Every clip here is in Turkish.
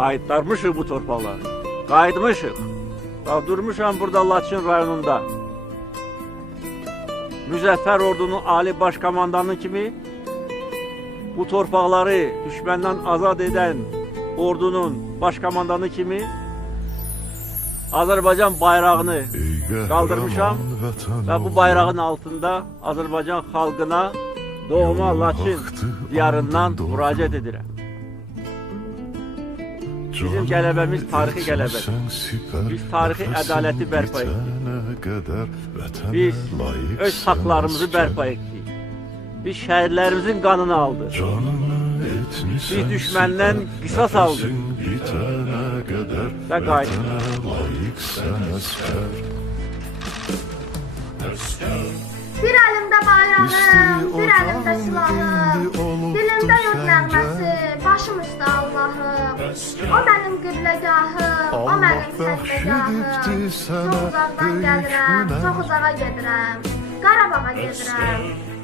Qayıtlarmışıq bu torpaqlara. Qayıtmışıq. Bax durmuşam burada Laçın rayonunda. Müzəffər ordunun ali baş komandanı kimi bu torpaqları düşməndən azad edən ordunun baş komandanı kimi Azərbaycan bayrağını Kaldırmışam və bu bayrağın altında Azərbaycan xalqına doğma Laçın diyarından müraciət edirəm. Bizim qələbəmiz tarixi qələbədir. Biz tarixi ədaləti bərpa etdik. Biz öz haqlarımızı bərpa etdik. Biz şəhidlərimizin qanını aldıq. Biz düşməndən qisas aldıq. Və qayıtdıq. Bir elimde bayrağım, bir elimde silahım, dilimde O mənim qibləgahım, o mənim səddəgahım. Çox uzaqdan gəlirəm, çox uzağa gedirəm, Qarabağa gedirəm.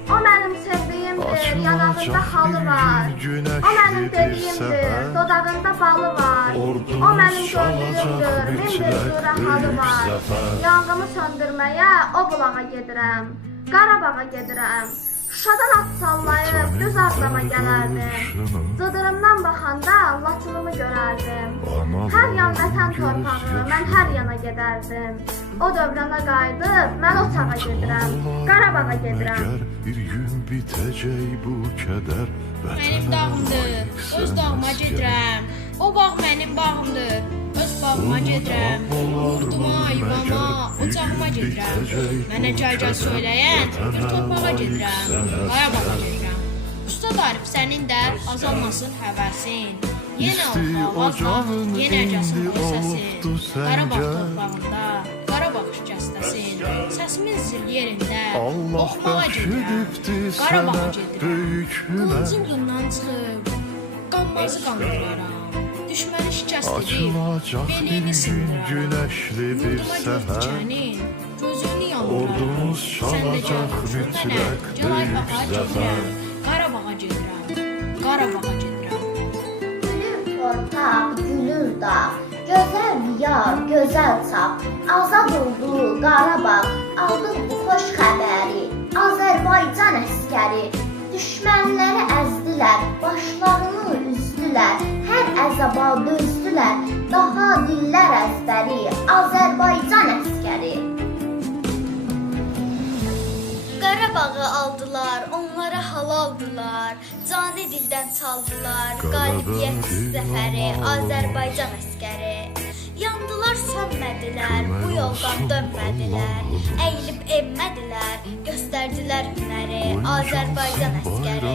O mənim sevdiyimdir, yanağında halı var. O mənim dediyimdir, dodağında balı var. O mənim gördüyümdür, min bir surə halı var. Yanğımı söndürməyə o bulağa gedirəm, Qarabağa gedirəm. Şuşadan at sallayıb düz Ağdama gələrdim. Cıdırımdan baxanda Laçınımı görərdim. Hər yan vətən torpağı, mən hər yana gedərdim. O dövrana qayıdıb mən o çağa gedirəm, Qarabağa gedirəm. bir gün bitəcək bu kədər Mənim dağımdır, öz dağıma gedirəm. O bağ mənim bağımdır, öz bağıma gedirəm. Yurduma, yuvama, ocağıma gedirəm. Mənə gərgər söyləyən bir torpağa gedirəm, Qarabağa gedirəm. Usta Arif sənin də azalmasın həvəsin. Yenə azal, yenə gəlsin o səsin. Qarabağ torpağında, Qarabağ şikəstəsin. Səsimin zil yerində, bəxş gedirəm. Qarabağa gedirəm. Qılıncın qından çıxıb, qanmazı qandıraram. Edib, Açılacaq bir gün günəşli bir yandıraram. Ordumuz mənə, Gəlay böyük bağa zəfər. gedirəm, Qarabağa gedirəm. Gülür torpaq, gülür dağ, gözəl diyar, gözəl çap, azad oldu Qarabağ, aldıq bu xoş xəbəri. Azərbaycan əskəri. Düşmənləri əzdilər, başlarını üzdülər, hər əzaba dözdülər, daha dillər əzbəri, Azərbaycan əskəri. Qarabağı aldılar, onlara halaldılar. Cani dildən çaldılar, qalibiyyətsiz zəfəri, Azərbaycan əskəri. Yandılar, sönmədilər, bu yoldan dönmədilər. Əyilib enmədilər, göstərdilər hünəri, Azərbaycan əskəri.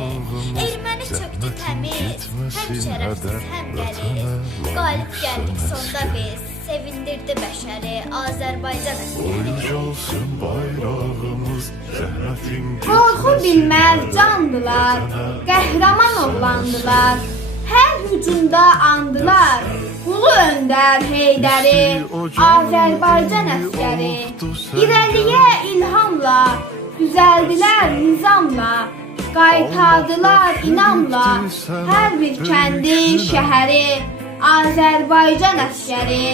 Erməni çöktü təmiz, həm şərəfsiz, həm qəliz. Qalib gəldik sonda biz, sevindirdi bəşəri, Azərbaycan əskəri. Ucalsın bayrağımız zəhmətin Qorxu bilməz candılar, qəhrəman oğlandılar. Hücumda andılar. Ulu öndər Heydəri, Azərbaycan əskəri. İrəliyə ilhamla, düzəldilər nizamla. Qaytardılar inamla hər bir kəndi, şəhəri. Azərbaycan əskəri,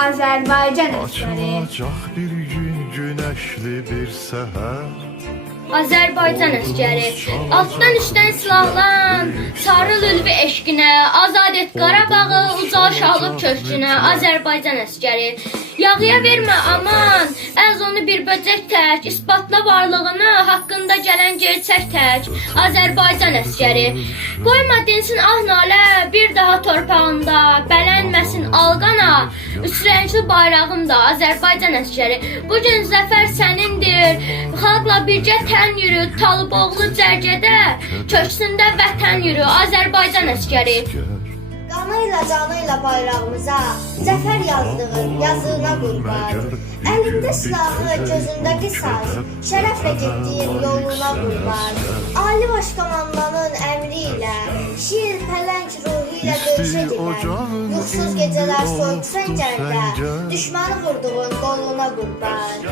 Azərbaycan əskəri. Açılacaq bir gün günəşli bir səhər Azərbaycan əskəri, altdan üstdən silahlan, sarı lülvi eşqinə, azad et Qarabağı, ucal şahlıq köşkünə, Azərbaycan əskəri. Yağıya vermə aman, əz onu bir böcək tək, isbatla varlığını, haqqında gələn gerçək tək, Azərbaycan əskəri. Qoyma dinsin ah nalə, bir daha torpağımda, alqana, üçrəngli bayrağımda, Azərbaycan əskəri. Bu gün zəfər sənindir, xalqla birgə tən yürü, Talıboğlu cərgədə, köksündə vətən yürü, Azərbaycan əskəri. Qanıyla canıyla bayrağımıza zəfər yazdığın yazığına qurban. Əlində silahı, gözündə qisas, şərəflə getdiyin yoluna qurban. Ali Baş Komandanın əmri ilə şir pələng ruhu döyüşə gedən, yuxusuz gecələr soyuq səngərdə düşməni vurduğun qoluna qurban.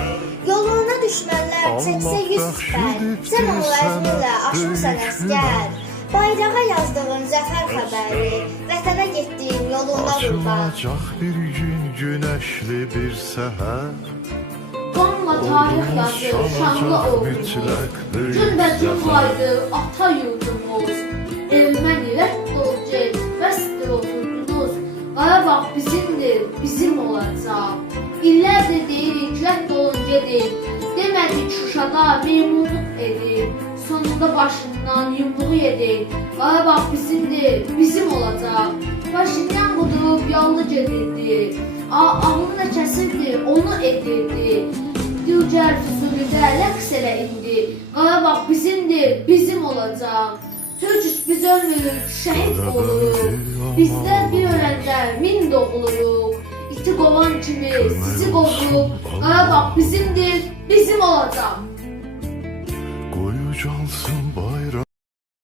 Yoluna düşmənlər çəksə yüz sipər, sən onu əzminlə aşmısan əskər. Bayrağa yazdığın zəfər xəbəri, vətənə getdiyin yolunda qurban. Açılacaq bir gün günəşli bir səhər Qanla tarix yazır, şanlı oğlumuz. Günbəgün haydı ata yurdumuz. Şuşada memnunluq edin. Sonunda başından yumruğu yedin. Qarabağ bizimdir, bizim olacaq. Paşinyan qudurub yallı gedirdi. A- Ağlına kəsirdi, onu edirdi. Dilcər Füzulidə rəqs elə indi. Qarabağ bizimdir, bizim olacaq. Türk biz ölmürük, şəhid oluruq. Bizdə bir öləndə min doğuluruq. İti qovan kimi sizi qovuruq. Qarabağ bizimdir, bizim olacaq. Qoy ucalsın bayraq